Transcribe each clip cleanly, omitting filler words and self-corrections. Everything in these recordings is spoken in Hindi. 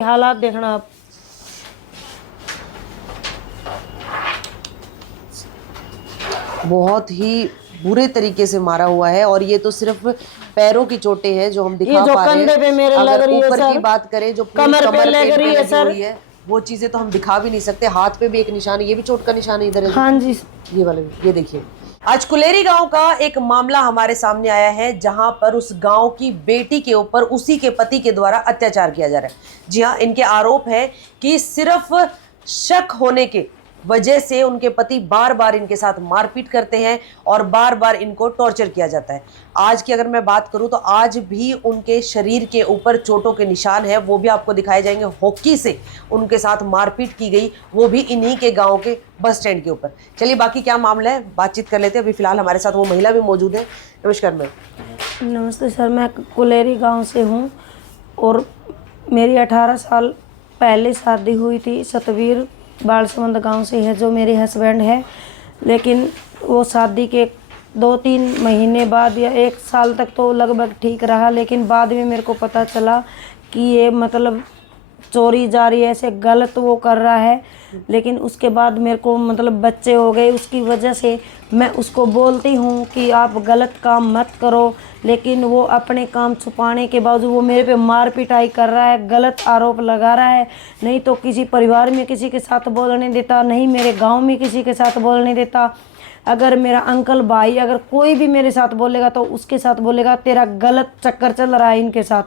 हालात देखना आप। बहुत ही बुरे तरीके से मारा हुआ है और ये तो सिर्फ पैरों की चोटें हैं जो हम ये दिखा जो पा रहे कंधे पे हैं। मेरे लग अगर रही है ऊपर की सर, बात करें जो पूरी कमर पे कमर लग पेन पे रही है लगी सर। हुई है वो चीजें तो हम दिखा भी नहीं सकते। हाथ पे भी एक निशान है, ये भी चोट का निशान है, इधर है हाँ जी। ये वाले भी, ये देखिए। आज कुलेरी गांव का एक मामला हमारे सामने आया है जहां पर उस गांव की बेटी के ऊपर उसी के पति के द्वारा अत्याचार किया जा रहा है। जी हाँ, इनके आरोप है कि सिर्फ शक होने के वजह से उनके पति बार बार इनके साथ मारपीट करते हैं और बार बार इनको टॉर्चर किया जाता है। आज की अगर मैं बात करूं तो आज भी उनके शरीर के ऊपर चोटों के निशान है, वो भी आपको दिखाए जाएंगे। हॉकी से उनके साथ मारपीट की गई, वो भी इन्हीं के गांव के बस स्टैंड के ऊपर। चलिए बाकी क्या मामला है बातचीत कर लेते हैं। अभी फिलहाल हमारे साथ वो महिला भी मौजूद है। नमस्कार मैम। नमस्ते सर, मैं कुलेरी गांव से हूँ और मेरी 18 साल पहले शादी हुई थी। सतवीर बालसमंद गांव से है जो मेरे हस्बैंड है, लेकिन वो शादी के 2-3 महीने बाद या 1 साल तक तो लगभग ठीक रहा, लेकिन बाद में मेरे को पता चला कि ये मतलब चोरी जारी ऐसे गलत वो कर रहा है। लेकिन उसके बाद मेरे को मतलब बच्चे हो गए, उसकी वजह से मैं उसको बोलती हूँ कि आप गलत काम मत करो, लेकिन वो अपने काम छुपाने के बावजूद वो मेरे पे मार पिटाई कर रहा है, गलत आरोप लगा रहा है। नहीं तो किसी परिवार में किसी के साथ बोलने देता, नहीं मेरे गांव में किसी के साथ बोलने देता। अगर मेरा अंकल भाई अगर कोई भी मेरे साथ बोलेगा तो उसके साथ बोलेगा तेरा गलत चक्कर चल रहा है इनके साथ,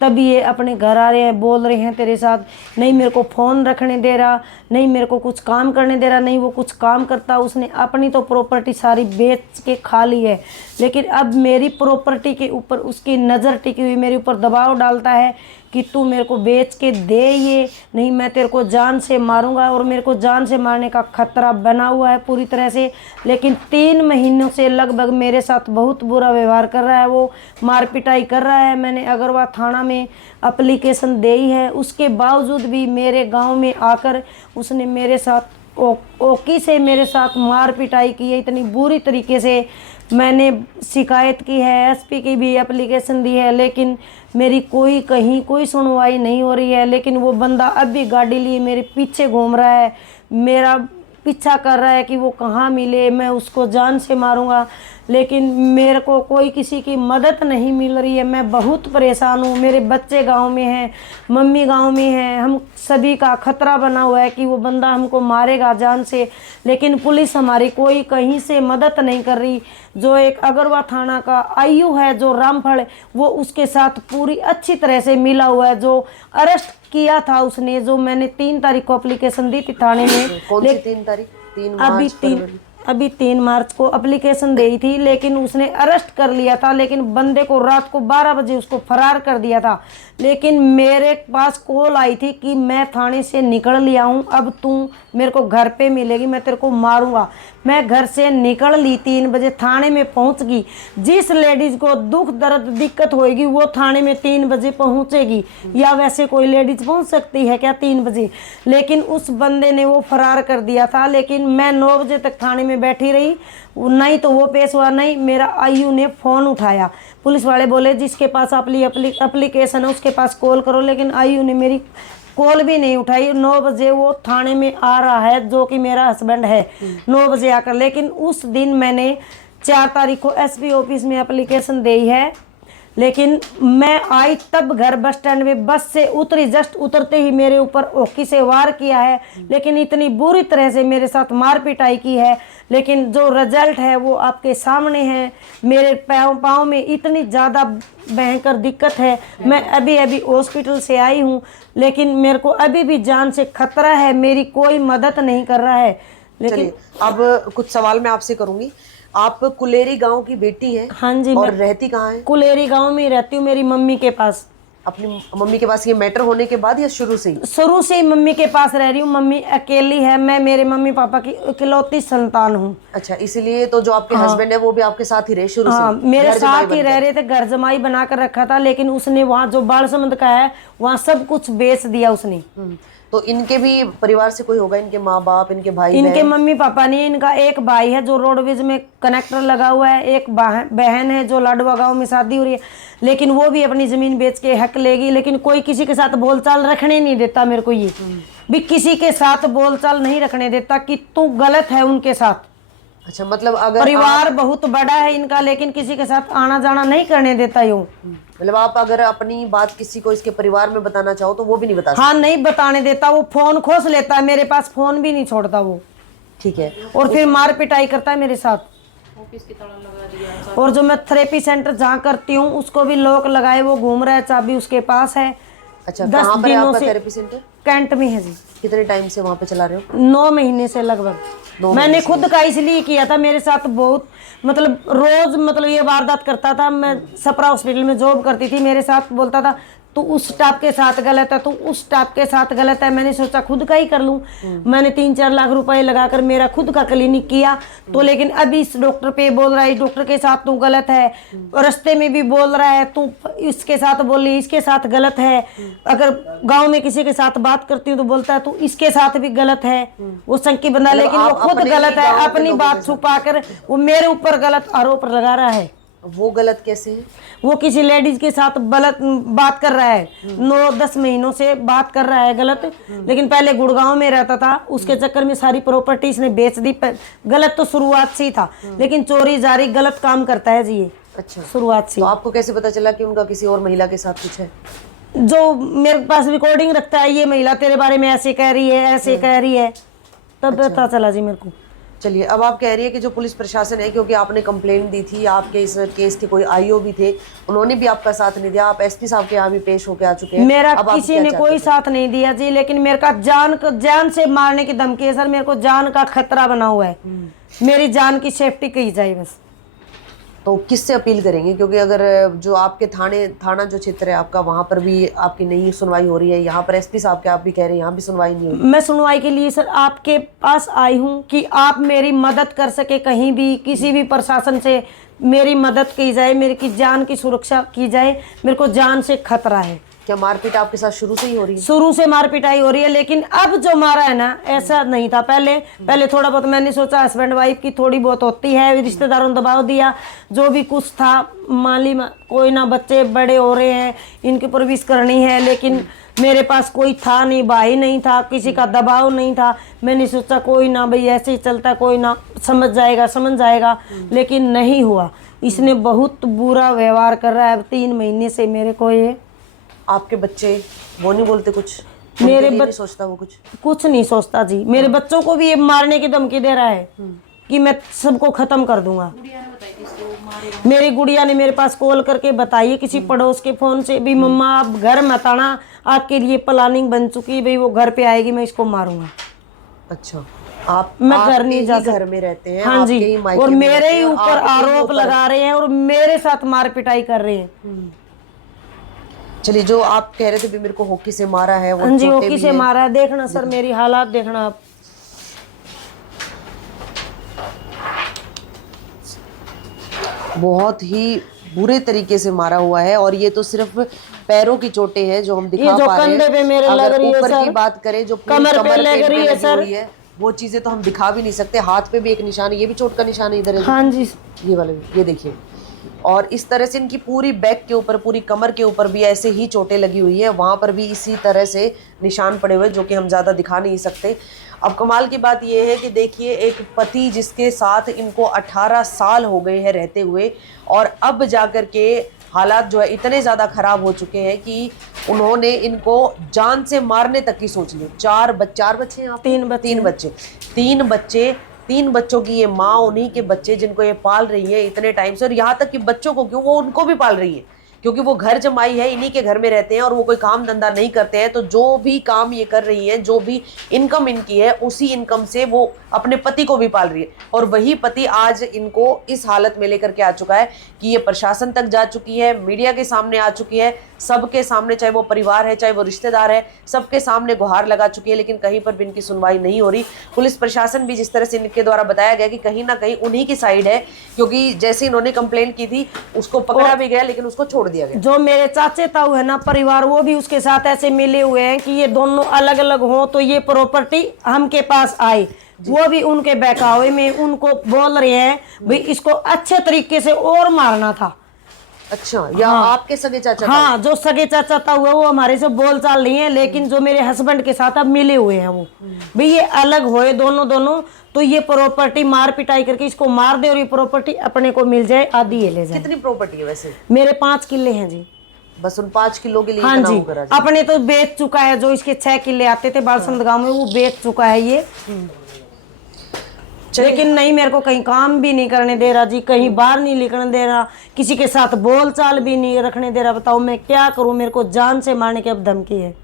तभी ये अपने घर आ रहे हैं, बोल रहे हैं तेरे साथ। नहीं मेरे को फ़ोन रखने दे रहा, नहीं मेरे को कुछ काम करने दे रहा, नहीं वो कुछ काम करता। उसने अपनी तो प्रॉपर्टी सारी बेच के खा ली है, लेकिन अब मेरी प्रॉपर्टी के ऊपर उसकी नज़र टिकी हुई, मेरे ऊपर दबाव डालता है कि तू मेरे को बेच के दे ये, नहीं मैं तेरे को जान से मारूंगा। और मेरे को जान से मारने का खतरा बना हुआ है पूरी तरह से। लेकिन 3 महीनों से लगभग मेरे साथ बहुत बुरा व्यवहार कर रहा है, वो मार पिटाई कर रहा है। मैंने अग्रवाल थाना में एप्लीकेशन दी है, उसके बावजूद भी मेरे गांव में आकर उसने मेरे साथ ओकी से मेरे साथ मार पिटाई की है इतनी बुरी तरीके से। मैंने शिकायत की है, एसपी की भी एप्लीकेशन दी है, लेकिन मेरी कहीं कोई सुनवाई नहीं हो रही है। लेकिन वो बंदा अब भी गाड़ी लिए मेरे पीछे घूम रहा है, मेरा पीछा कर रहा है कि वो कहाँ मिले, मैं उसको जान से मारूंगा। लेकिन मेरे को कोई किसी की मदद नहीं मिल रही है, मैं बहुत परेशान हूँ। मेरे बच्चे गांव में हैं, मम्मी गांव में हैं, हम सभी का खतरा बना हुआ है कि वो बंदा हमको मारेगा जान से। लेकिन पुलिस हमारी कोई कहीं से मदद नहीं कर रही। जो एक अग्रवाल थाना का आईयू है जो रामफल, वो उसके साथ पूरी अच्छी तरह से मिला हुआ है। जो अरेस्ट किया था उसने, जो मैंने 3 तारीख को एप्लीकेशन दी थी थाने में। कौन सी 3 तारीख? 3 मार्च अभी 3 मार्च को एप्लीकेशन दी थी, लेकिन उसने अरेस्ट कर लिया था। लेकिन बंदे को रात को 12 बजे उसको फरार कर दिया था। लेकिन मेरे पास कॉल आई थी कि मैं थाने से निकल लिया हूँ, अब तू मेरे को घर पे मिलेगी, मैं तेरे को मारूंगा। मैं घर से निकल ली, 3 बजे थाने में पहुंच गई। जिस लेडीज़ को दुख दर्द दिक्कत होएगी वो थाने में 3 बजे पहुंचेगी, या वैसे कोई लेडीज़ पहुंच सकती है क्या 3 बजे? लेकिन उस बंदे ने वो फरार कर दिया था। लेकिन मैं 9 बजे तक थाने में बैठी रही, नहीं तो वो पेश हुआ, नहीं मेरा आईयू ने फ़ोन उठाया। पुलिस वाले बोले जिसके पास एप्लीकेशन है उसके पास कॉल करो, लेकिन आईयू ने मेरी कॉल भी नहीं उठाई। 9 बजे वो थाने में आ रहा है, जो कि मेरा हस्बैंड है, 9 बजे आकर। लेकिन उस दिन मैंने 4 तारीख को एसपी ऑफिस में एप्लीकेशन दी है, लेकिन मैं आई तब घर बस स्टैंड में बस से उतरी, जस्ट उतरते ही मेरे ऊपर ओकी से वार किया है। लेकिन इतनी बुरी तरह से मेरे साथ मार पिटाई की है। लेकिन जो रिजल्ट है वो आपके सामने है। मेरे पाँव में इतनी ज़्यादा भयंकर दिक्कत है, मैं अभी हॉस्पिटल से आई हूँ, लेकिन मेरे को अभी भी जान से खतरा है, मेरी कोई मदद नहीं कर रहा है। लेकिन अब कुछ सवाल मैं आपसे करूंगी। आप कुलेरी गांव की बेटी हैं? हाँ जी। और रहती कहाँ है? कुलेरी गांव में रहती हूँ, मेरी मम्मी के पास। अपनी मम्मी के पास ये मैटर होने के बाद या शुरू से ही? शुरू से ही मम्मी के पास रह रही हूँ। मम्मी अकेली है, मैं मेरे मम्मी पापा की इकलौती संतान हूँ। अच्छा, इसीलिए तो जो आपके हस्बैंड है वो भी आपके साथ ही रहे शुरू से? मेरे साथ ही रह रहे थे, घर जमाई बना कर रखा था। लेकिन उसने वहाँ जो बालसमंद का है वहाँ सब कुछ बेच दिया उसने। तो इनके भी परिवार से कोई होगा, इनके माँ बाप, इनके भाई इनके बहन? मम्मी पापा नहीं, इनका एक भाई है जो रोडवेज में कनेक्टर लगा हुआ है, एक बहन है जो लाडवा गांव में शादी हो रही है, लेकिन वो भी अपनी जमीन बेच के हक लेगी। लेकिन कोई किसी के साथ बोलचाल रखने नहीं देता मेरे को, ये भी किसी के साथ बोलचाल नहीं रखने देता कि तू गलत है उनके साथ। अच्छा, मतलब अगर परिवार बहुत बड़ा है इनका, लेकिन किसी के साथ आना जाना नहीं करने देता यूं। मतलब आप अगर अपनी बात किसी को इसके परिवार में बताना चाहो तो वो भी नहीं बता सकते? हाँ, नहीं बताने देता, वो फोन खोस लेता है, मेरे पास फोन भी नहीं छोड़ता वो। ठीक है। और फिर मार पिटाई करता है मेरे साथ। ऑफिस की ताला लगा दिया। और जो मैं थेरेपी सेंटर जहाँ करती हूँ उसको भी लॉक लगाए, वो घूम रहा है, चाबी उसके पास है। अच्छा, 10 कहाँ पर है दिनों आपका से थेरेपी सेंटर? कैंट में है जी। कितने टाइम से वहाँ पे चला रहे हो? 9 महीने से लगभग। मैंने खुद का इसलिए किया था, मेरे साथ बहुत मतलब रोज मतलब ये वारदात करता था। मैं सपरा हॉस्पिटल में जॉब करती थी, मेरे साथ बोलता था तू उस स्टाफ के साथ गलत है, तू उस स्टाफ के साथ गलत है। मैंने सोचा खुद का ही कर लूं। मैंने 3-4 लाख रुपए लगाकर मेरा खुद का क्लिनिक किया। तो लेकिन अभी इस डॉक्टर पे बोल रहा है इस डॉक्टर के साथ तू गलत है, रास्ते में भी बोल रहा है तू इसके साथ बोली इसके साथ गलत है। अगर गांव में किसी के साथ बात करती हूँ तो बोलता है तू इसके साथ भी गलत है। वो संकी बंदा, लेकिन वो खुद गलत है, अपनी बात छुपा कर वो मेरे ऊपर गलत आरोप लगा रहा है। वो गलत कैसे है? वो किसी लेडीज के साथ गलत बात कर रहा है, 9-10 महीनों से बात कर रहा है गलत। लेकिन पहले गुड़गांव में रहता था, उसके चक्कर में सारी प्रॉपर्टी इसने बेच दी। गलत तो शुरुआत से ही था, लेकिन चोरी जारी गलत काम करता है जी ये। अच्छा, शुरुआत से। तो आपको कैसे पता चला कि उनका किसी और महिला के साथ कुछ है? जो मेरे पास रिकॉर्डिंग रखता है, ये महिला तेरे बारे में ऐसे कह रही है, ऐसे कह रही है, तब पता चला जी मेरे को। चलिए, अब आप कह रही है कि जो पुलिस प्रशासन है, क्योंकि आपने कंप्लेंट दी थी, आपके इस केस के कोई आईओ भी थे, उन्होंने भी आपका साथ नहीं दिया, आप एसपी साहब के यहाँ भी पेश होके आ चुके हैं। मेरा अब आप किसी क्या ने चाहते कोई हैं? साथ नहीं दिया जी, लेकिन मेरे का जान से मारने की धमकी है सर। मेरे को जान का खतरा बना हुआ है, मेरी जान की सेफ्टी की जाए बस। तो किससे अपील करेंगे? क्योंकि अगर जो आपके थाना जो क्षेत्र है आपका, वहाँ पर भी आपकी नहीं सुनवाई हो रही है, यहाँ पर एसपी साहब के आप भी कह रहे हैं यहाँ भी सुनवाई नहीं हो रही। मैं सुनवाई के लिए सर आपके पास आई हूँ कि आप मेरी मदद कर सके, कहीं भी किसी भी प्रशासन से मेरी मदद की जाए, मेरी की जान की सुरक्षा की जाए। मेरे को जान से खतरा है। क्या मारपीट आपके साथ शुरू से ही हो रही है? शुरू से मार पिटाई हो रही है, लेकिन अब जो मारा है ना, ऐसा नहीं था पहले थोड़ा बहुत मैंने सोचा हस्बैंड वाइफ की थोड़ी बहुत होती है, रिश्तेदारों ने दबाव दिया, जो भी कुछ था माली कोई ना, बच्चे बड़े हो रहे हैं, इनकी परवरिश करनी है, लेकिन मेरे पास कोई था नहीं, भाई नहीं था, किसी का दबाव नहीं था। मैंने सोचा कोई ना भाई ऐसे ही चलता, कोई ना समझ जाएगा, लेकिन नहीं हुआ। इसने बहुत बुरा व्यवहार कर रहा है अब 3 महीने से मेरे को। ये आपके बच्चे वो नहीं बोलते कुछ? मेरे नहीं सोचता वो कुछ नहीं सोचता जी। मेरे बच्चों को भी ये मारने की धमकी दे रहा है कि मैं सबको खत्म कर दूंगा। मेरी गुड़िया ने मेरे पास कॉल करके बताई किसी पड़ोस के फोन से भी, मम्मा आप घर मत आना, आपके लिए प्लानिंग बन चुकी है भाई, वो घर पे आएगी मैं इसको मारूंगा। अच्छा, मैं घर नहीं जा घर में रहते हैं? हाँ जी, और मेरे ही ऊपर आरोप लगा रहे हैं और मेरे साथ मार पिटाई कर रहे हैं। चलिए, जो आप कह रहे थे भी मेरे को हॉकी से मारा है, वो जी हॉकी से मारा है। देखना सर मेरी हालात देखना आप। बहुत ही बुरे तरीके से मारा हुआ है, और ये तो सिर्फ पैरों की चोटें हैं जो हम दिखा पा रहे हैं। कंधे पे मेरे लग रही है ऊपर सर, की बात करें जो कमर पे लग रही है सर, वो चीजें तो हम दिखा भी नहीं सकते। हाथ पे भी एक निशान है, ये भी चोट का निशान है इधर है। हाँ जी, ये वाले ये देखिए। और इस तरह से इनकी पूरी बैक के ऊपर, पूरी कमर के ऊपर भी ऐसे ही चोटें लगी हुई है, वहां पर भी इसी तरह से निशान पड़े हुए, जो कि हम ज्यादा दिखा नहीं सकते। अब कमाल की बात यह है कि देखिए, एक पति जिसके साथ इनको 18 साल हो गए हैं रहते हुए, और अब जाकर के हालात जो है इतने ज़्यादा ख़राब हो चुके हैं कि उन्होंने इनको जान से मारने तक की सोच ली। 4 बच्चे हैं आप? 3 बच्चे, 3 बच्चों की ये माँ, उन्हीं के बच्चे जिनको ये पाल रही है इतने टाइम से। और यहाँ तक कि बच्चों को क्यों, वो उनको भी पाल रही है, क्योंकि वो घर जमाई है, इन्हीं के घर में रहते हैं और वो कोई काम धंधा नहीं करते हैं। तो जो भी काम ये कर रही हैं, जो भी इनकम इनकी है, उसी इनकम से वो अपने पति को भी पाल रही है। और वही पति आज इनको इस हालत में लेकर के आ चुका है कि ये प्रशासन तक जा चुकी है, मीडिया के सामने आ चुकी है, सबके सामने, चाहे वो परिवार है, चाहे वो रिश्तेदार है, सबके सामने गुहार लगा चुकी है, लेकिन कहीं पर भी इनकी सुनवाई नहीं हो रही। पुलिस प्रशासन भी, जिस तरह से इनके द्वारा बताया गया कि कहीं ना कहीं उन्हीं की साइड है, क्योंकि जैसे इन्होंने कंप्लेंट की थी उसको पकड़ा भी गया, लेकिन उसको छोड़ दिया दिया गया। जो मेरे चाचे ताऊ है ना परिवार, वो भी उसके साथ ऐसे मिले हुए हैं कि ये दोनों अलग अलग हो तो ये प्रॉपर्टी हमके पास आए। वो भी उनके बहकावे में उनको बोल रहे हैं भाई इसको अच्छे तरीके से और मारना था। अच्छा, या आपके सगे चाचा? हाँ, जो सगे चाचा था वो हमारे से बोल चाल रही है, लेकिन जो मेरे हस्बैंड के साथ अब मिले हुए हैं वो भाई ये अलग होए दोनों तो ये प्रॉपर्टी मार पिटाई करके इसको मार दे और ये प्रॉपर्टी अपने को मिल जाए, आधी ये ले जाए। कितनी प्रॉपर्टी है वैसे? मेरे 5 किले हैं जी। बस उन 5 किलो के लिए हाँ इतना जी, होगा राजी? अपने तो बेच चुका है, जो इसके 6 किले आते थे बालसंत गांव में वो बेच चुका है ये। लेकिन नहीं, मेरे को कहीं काम भी नहीं करने दे रहा जी, कहीं बाहर नहीं निकलने दे रहा, किसी के साथ बोल चाल भी नहीं रखने दे रहा। बताओ मैं क्या करूं, मेरे को जान से मारने की अब धमकी है।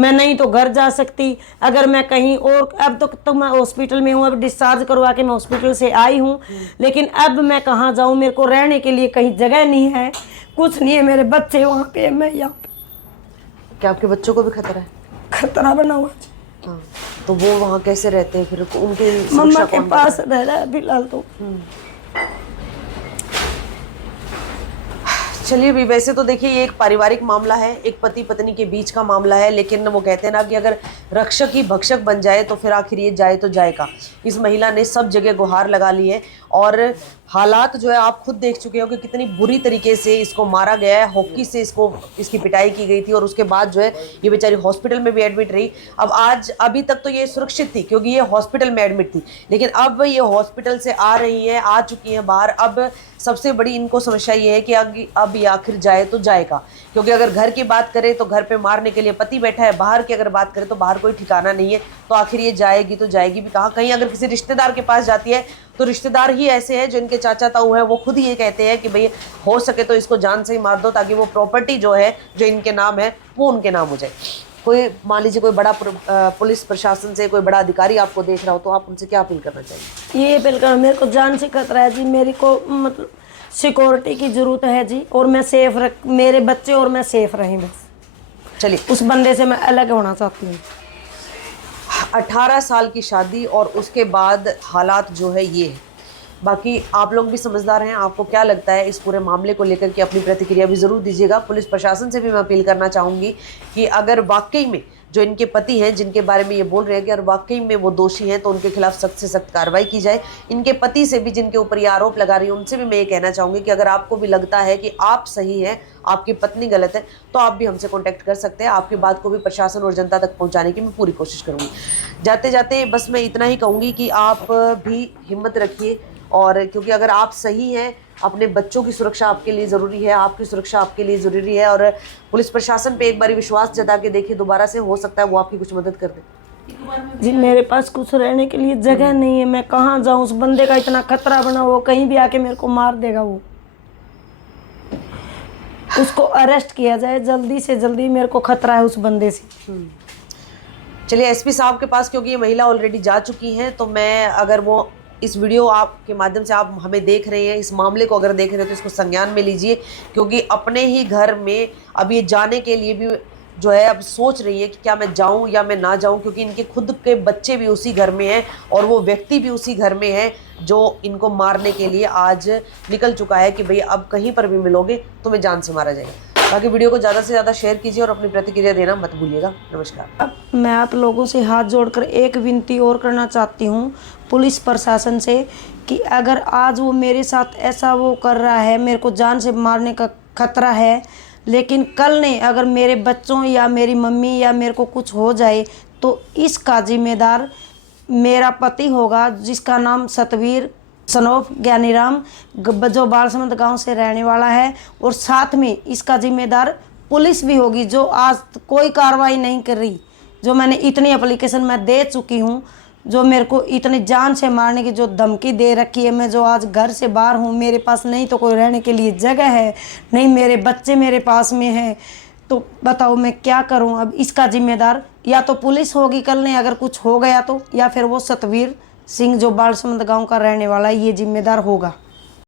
मैं नहीं तो घर जा सकती, अगर मैं कहीं और, अब तो मैं हॉस्पिटल में हूँ, अब डिस्चार्ज करवा के मैं हॉस्पिटल से आई हूँ, लेकिन अब मैं कहाँ जाऊँ, मेरे को रहने के लिए कहीं जगह नहीं है, कुछ नहीं है। मेरे बच्चे वहाँ पे, मैं यहाँ पे। क्या आपके बच्चों को भी खतरा है? खतरा बना हुआ है। हाँ, तो वो वहाँ कैसे रहते हैं फिर? उनके मम्मा के पास रह रहा है फिलहाल तो। चलिए भी, वैसे तो देखिए ये एक पारिवारिक मामला है, एक पति पत्नी के बीच का मामला है, लेकिन वो कहते हैं ना कि अगर रक्षक ही भक्षक बन जाए तो फिर आखिर ये जाए तो जाएगा। इस महिला ने सब जगह गुहार लगा ली है और हालात जो है आप खुद देख चुके हो कि कितनी बुरी तरीके से इसको मारा गया है। हॉकी से इसकी पिटाई की गई थी और उसके बाद जो है ये बेचारी हॉस्पिटल में भी एडमिट रही। अब अभी तक तो ये सुरक्षित थी क्योंकि ये हॉस्पिटल में एडमिट थी, लेकिन अब ये हॉस्पिटल से आ चुकी हैं बाहर। अब सबसे बड़ी इनको समस्या ये है कि अब ये आखिर जाए तो जाएगा, क्योंकि अगर घर की बात करें तो घर पे मारने के लिए पति बैठा है, बाहर की अगर बात करें तो बाहर कोई ठिकाना नहीं है। तो आखिर ये जाएगी तो जाएगी भी कहाँ? कहीं अगर किसी रिश्तेदार के पास जाती है तो रिश्तेदार ही ऐसे हैं जो इनके चाचा ताऊ है, वो खुद ही ये कहते हैं कि भाई हो सके तो इसको जान से ही मार दो ताकि वो प्रॉपर्टी जो है जो इनके नाम है वो उनके नाम हो जाए। कोई मान लीजिए कोई बड़ा पुलिस प्रशासन से कोई बड़ा अधिकारी आपको देख रहा हो तो आप उनसे क्या अपील करना चाहिए? ये अपील कर, मेरे को जान से खतरा है जी, मेरे को मतलब सिक्योरिटी की जरूरत है जी, और मैं सेफ मेरे बच्चे और मैं सेफ रहें बस। चलिए, उस बंदे से मैं अलग होना चाहती हूँ। 18 साल की शादी और उसके बाद हालात जो है ये है। बाकी आप लोग भी समझदार हैं, आपको क्या लगता है इस पूरे मामले को लेकर के अपनी प्रतिक्रिया भी ज़रूर दीजिएगा। पुलिस प्रशासन से भी मैं अपील करना चाहूँगी कि अगर वाकई में जो इनके पति हैं जिनके बारे में ये बोल रहे हैं कि अगर वाकई में वो दोषी हैं तो उनके खिलाफ सख्त से सख्त कार्रवाई की जाए। इनके पति से भी जिनके ऊपर ये आरोप लगा रही है उनसे भी मैं ये कहना चाहूँगी कि अगर आपको भी लगता है कि आप सही हैं, आपकी पत्नी गलत है, तो आप भी हमसे कॉन्टैक्ट कर सकते हैं। आपकी बात को भी प्रशासन और जनता तक पहुँचाने की मैं पूरी कोशिश करूँगी। जाते जाते बस मैं इतना ही कहूँगी कि आप भी हिम्मत रखिए, और क्योंकि अगर आप सही हैं, अपने बच्चों की सुरक्षा आपके लिए ज़रूरी है, आपकी सुरक्षा आपके लिए ज़रूरी है, और पुलिस प्रशासन पे एक बार विश्वास जता के देखिए, दोबारा से हो सकता है वो आपकी कुछ मदद कर दे। जी मेरे पास कुछ रहने के लिए जगह नहीं है, मैं कहाँ जाऊँ? उस बंदे का इतना खतरा बना, वो कहीं भी आके मेरे को मार देगा। वो उसको अरेस्ट किया जाए जल्दी से जल्दी, मेरे को खतरा है उस बंदे से। चलिए एसपी साहब के पास, क्योंकि ये महिला ऑलरेडी जा चुकी हैं, तो मैं अगर वो इस वीडियो आपके माध्यम से आप हमें देख रहे हैं, इस मामले को अगर देख रहे हैं तो इसको संज्ञान में लीजिए, क्योंकि अपने ही घर में अब ये जाने के लिए भी जो है अब सोच रही है कि क्या मैं जाऊं या मैं ना जाऊं, क्योंकि इनके खुद के बच्चे भी उसी घर में हैं और वो व्यक्ति भी उसी घर में है जो इनको मारने के लिए आज निकल चुका है कि भैया अब कहीं पर भी मिलोगे तो मैं जान से मारा जाएगा। बाकी वीडियो को ज़्यादा से ज़्यादा शेयर कीजिए और अपनी प्रतिक्रिया देना मत भूलिएगा। नमस्कार। अब मैं आप लोगों से हाथ जोड़कर एक विनती और करना चाहती हूँ पुलिस प्रशासन से कि अगर आज वो मेरे साथ ऐसा वो कर रहा है, मेरे को जान से मारने का खतरा है, लेकिन कल नहीं अगर मेरे बच्चों या मेरी मम्मी या मेरे को कुछ हो जाए तो इसका जिम्मेदार मेरा पति होगा, जिसका नाम सतवीर सनोफ ज्ञानीराम जो बालसमंद गांव से रहने वाला है, और साथ में इसका जिम्मेदार पुलिस भी होगी जो आज कोई कार्रवाई नहीं कर रही। जो मैंने इतनी एप्लीकेशन मैं दे चुकी हूँ, जो मेरे को इतनी जान से मारने की जो धमकी दे रखी है, मैं जो आज घर से बाहर हूँ, मेरे पास नहीं तो कोई रहने के लिए जगह है, नहीं मेरे बच्चे मेरे पास में हैं, तो बताओ मैं क्या करूँ? अब इसका जिम्मेदार या तो पुलिस होगी कल नहीं अगर कुछ हो गया तो, या फिर वो सतवीर सिंह जो बालसमंद गांव का रहने वाला है, ये जिम्मेदार होगा।